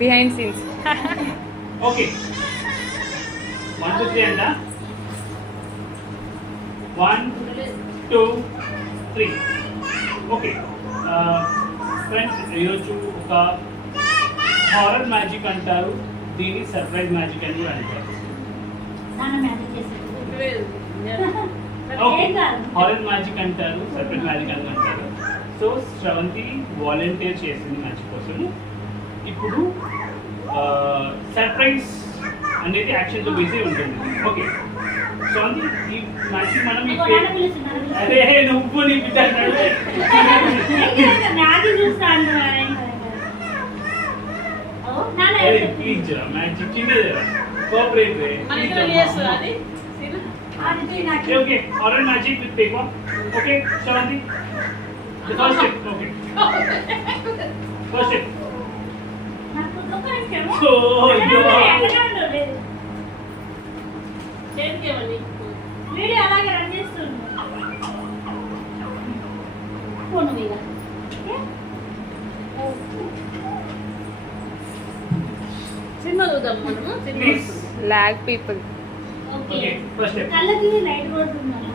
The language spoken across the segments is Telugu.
Behind scenes. ఓకే 1 2 3 అంట 1 2 3. ఓకే ఫ్రెండ్స్, ఈరోజు ఒక హారర్ మ్యాజిక్ అంటారు, దీన్ని సర్ప్రైజ్ మ్యాజిక్ అని కూడా అంటారు. హారర్ మ్యాజిక్ అంటారు, సర్ప్రైజ్ మ్యాజిక్ అని అంటారు. సో శ్రవంతి వాలంటీర్ చేసింది మ్యాజిక్ కోసం. ఇప్పుడు సర్ప్రైజ్ అనేది యాక్షన్తో బిజీ ఉంటుంది. ఓకే శ్రవంతి, ఈ మ్యాజిక్ మనం అరే నువ్వు నీ బిడ్డ magic cooperate. Okay horror magic with paper. Okay Sravanthi, the first step. Okay. First step. Oh, video అలాగే రన్ చేస్తుంది. ఫోన్ మీద సినిమా చూద్దాం మనము. Log people. Okay first step. కళ్ళకి లైట్ రోడ్ ఉండాలా?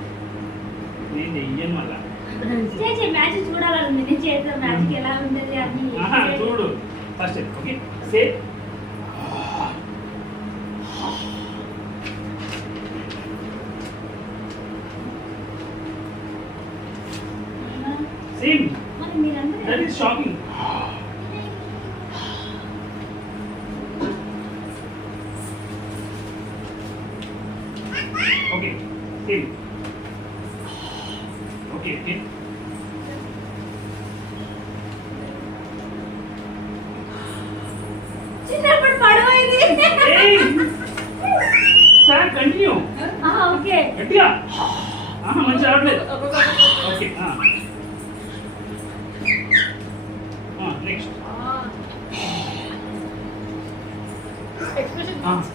నేను చెయ్యను మళ్ళా. చేసే మ్యాజిక్ చూడాలని నేను చేసే మ్యాజిక్ ఎలా ఉంటుంది అని చూడు. First step. Okay say same. మరి మీరందరూ that is shocking. Okay same. Okay okay చిన్నప్పుడు పడవైంది. Sir continue. ఓకే గట్టిగా. మంచి రావట్లేదు. Okay next expression cut.